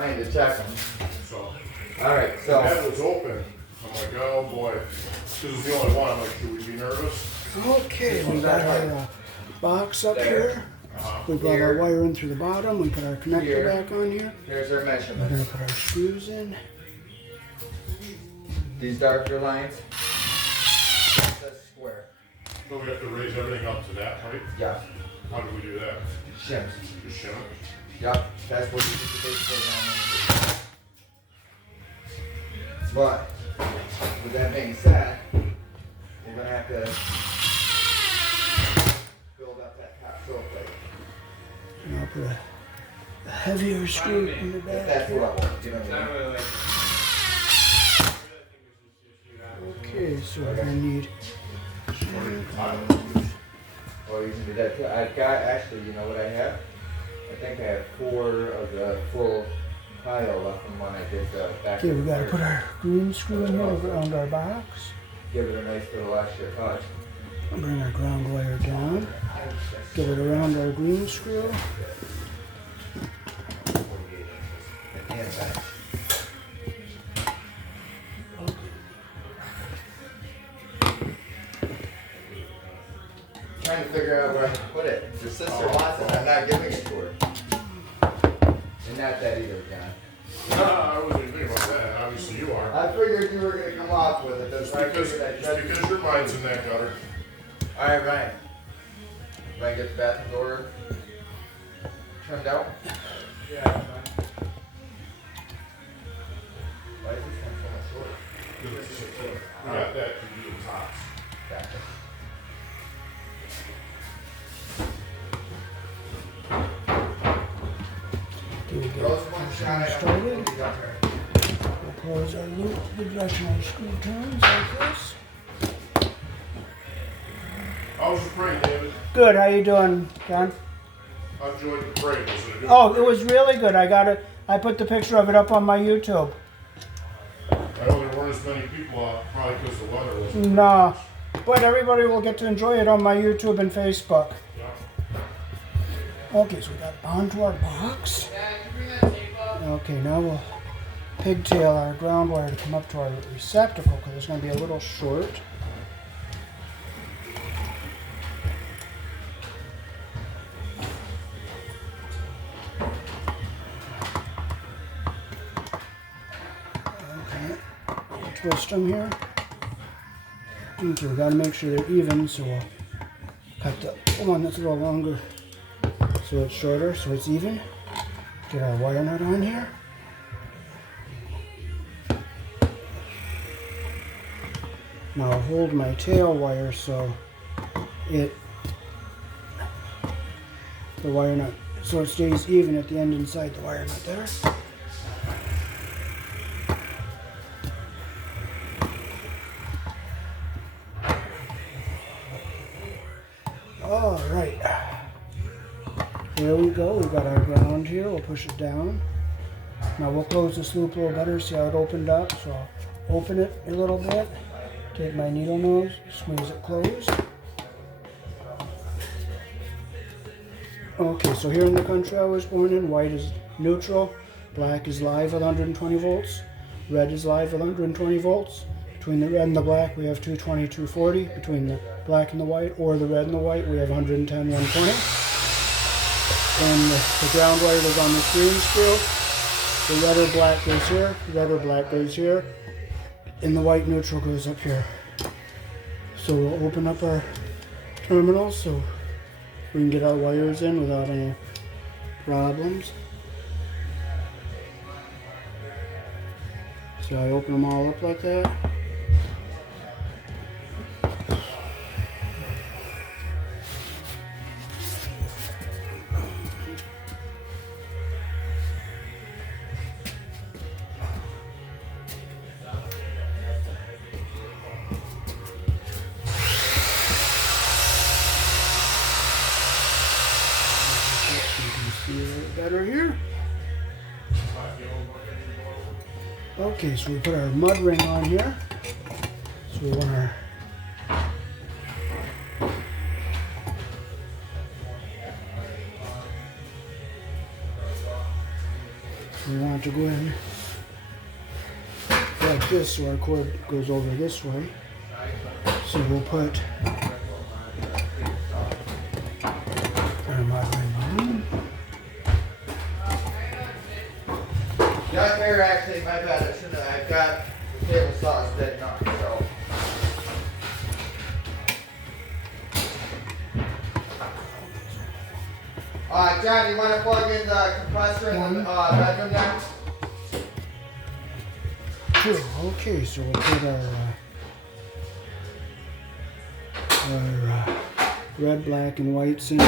Trying to check them. So, Alright, so. that was open. I'm like, oh boy. This is the only one. I'm like, should we be nervous? Okay, we got our box up here. We brought our wire in through the bottom. We put our connector back on here. Here's our We're going to measurements. put our screws in. These darker lines. That's square. So we have to raise everything up to that height? Yeah. How do we do that? Shims. Just shim it? Yep. That's what you get the base plate on. But with that being said, you're gonna have to build up that top sill plate. And I'll put a heavier screw in the If back that's here. level, you know what I mean? Okay, so we're going to need Or you can do that too. I've got, actually, you know what I have? I think I have 4 of the full tile left from when I did the back. Okay, we got to put our green screw in here around our box. Give it a nice little extra touch. Bring our ground wire down. Get it around our green screw. And back. Trying to figure out where to put it. Your sister wants it. I'm not giving it to her. And not that either, John. No, I wasn't even thinking about that. Obviously you are. I figured you were going to come off with it. That's why I Just figured I'd try to- because your mind's in that gutter. Alright, Ryan. Ryan, get the bathroom door trimmed out. Yeah, that's fine. Why is this one so much shorter? We got that to do the tops. Gotcha. Okay, we get Those ones shot at started. We'll close our loop, the directional screw turns like this. How was the parade, David? Good, how you doing, John? I enjoyed the parade. Was it a good Oh, it parade? was really good. I got it. I put the picture of it up on my YouTube. I know there weren't as many people out, probably because the weather was. No, but everybody will get to enjoy it on my YouTube and Facebook. Yeah. Okay, so we got onto our box. Okay, now we'll pigtail our ground wire to come up to our receptacle because it's going to be a little short. Okay, we'll twist them here. Okay, we got to make sure they're even, so we'll cut the one that's a little longer so it's shorter, so it's even. Get our wire nut on here. Now I'll hold my tail wire so the wire nut, so it stays even at the end inside the wire nut there. All right. Here we go. We've got our ground here. We'll push it down. Now we'll close this loop a little better. See how it opened up? So I'll open it a little bit. Take my needle nose, squeeze it closed. Okay, so here in the country I was born in, white is neutral, black is live with 120 volts, red is live with 120 volts. Between the red and the black we have 220, 240. Between the black and the white, or the red and the white, we have 110, 120. And the ground wire goes on the green screw. The red or black goes here, red or black goes here, and the white neutral goes up here. So we'll open up our terminals so we can get our wires in without any problems. So I open them all up like that. Better here. Okay, so we put our mud ring on here. So we want our we want want to go in like this so our cord goes over this way. So we'll put our modeling on. Not here, actually, my bad. I shouldn't have. I've got the table saw instead, not so. John, you want to plug in the compressor in the bedroom now? Sure. Okay, so we'll put our red, black, and white in.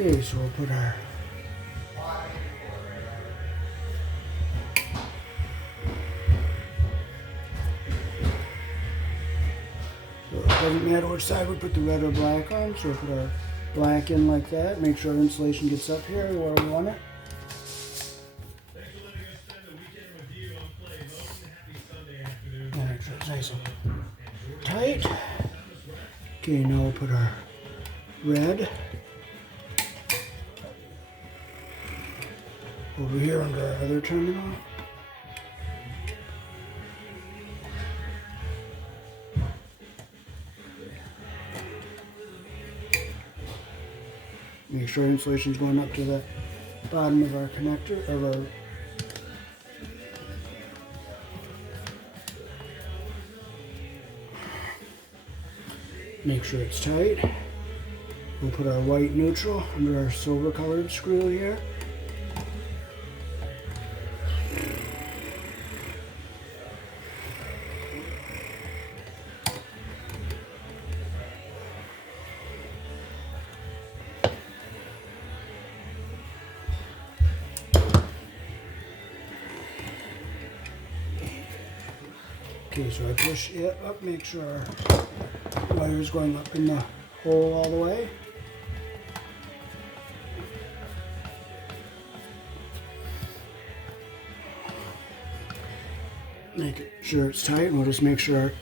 Okay, so we'll put our so it doesn't matter which side we put the red or black on, so we'll put our black in like that. Make sure our insulation gets up here where we want it. And make sure it's nice and tight. Okay, now we'll put our red over here under our other terminal. Make sure insulation is going up to the bottom of our connector, of our make sure it's tight. We'll put our white neutral under our silver colored screw here. Okay, so I push it up, make sure our wire is going up in the hole all the way. Make sure it's tight, and we'll just make sure our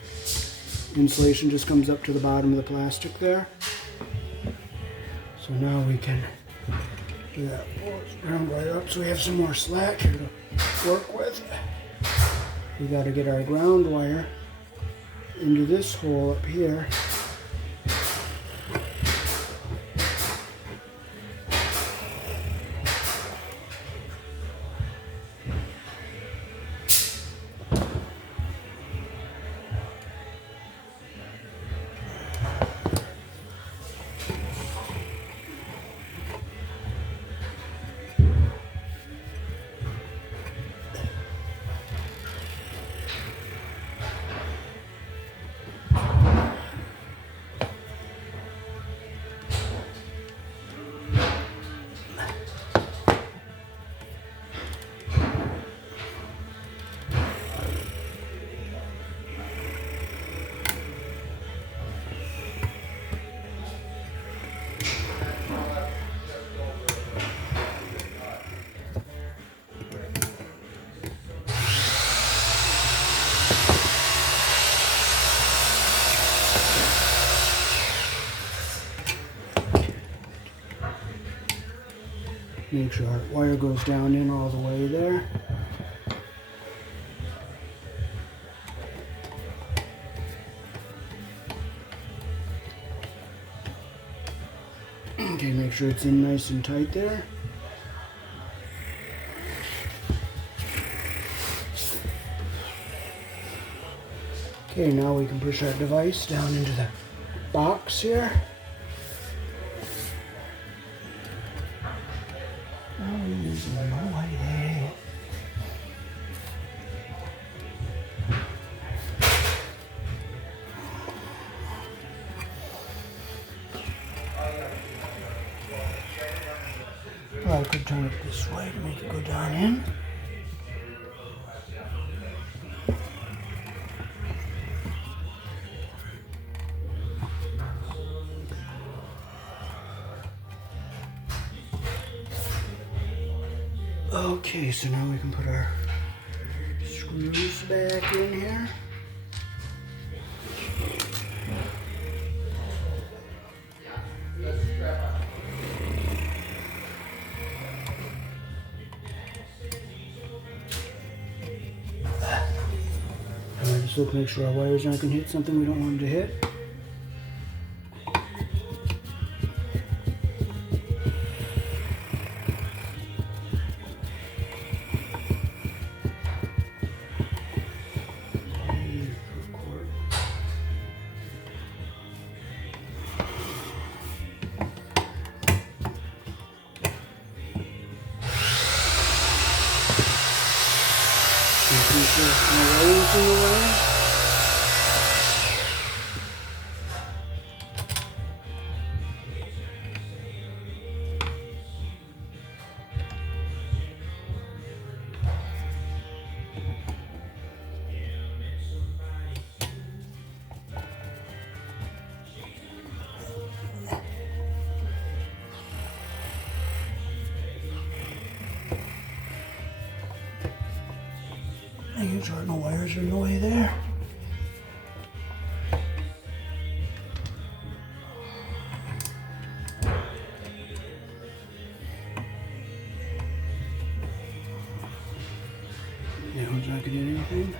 insulation just comes up to the bottom of the plastic there. So now we can do that round right up so we have some more slack here to work with. We got to get our ground wire into this hole up here. Make sure our wire goes down in all the way there. Okay, make sure it's in nice and tight there. Okay, now we can push our device down into the box here. Well, I could turn it this way to make it go down in. Okay, so now we can put our screws back in here. Just look, make sure our wires aren't going to hit something we don't want them to hit. Making sure no wires in the way. Making sure no wires are in the way there. Now it's not getting anything.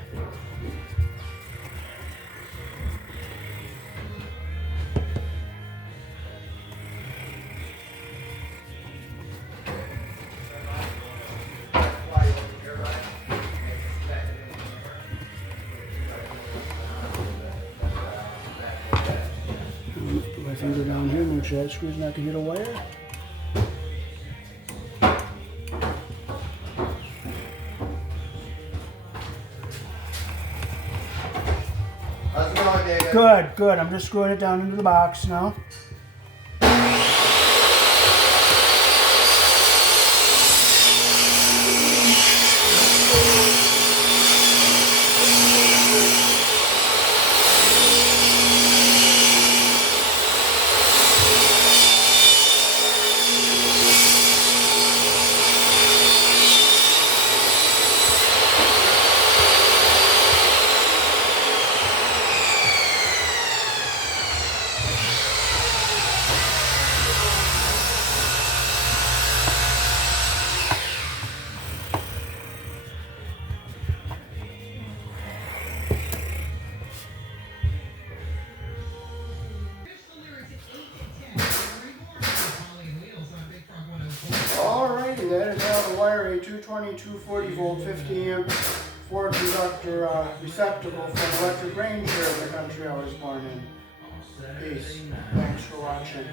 Put my finger down here, make sure that screw's not gonna hit a wire. How's it going, David? Good, good. I'm just screwing it down into the box now. Alrighty, that is how to wire a 220, 240 volt, 50 amp 4 conductor receptacle for an electric range here in the country I was born in. Peace. Thanks for watching.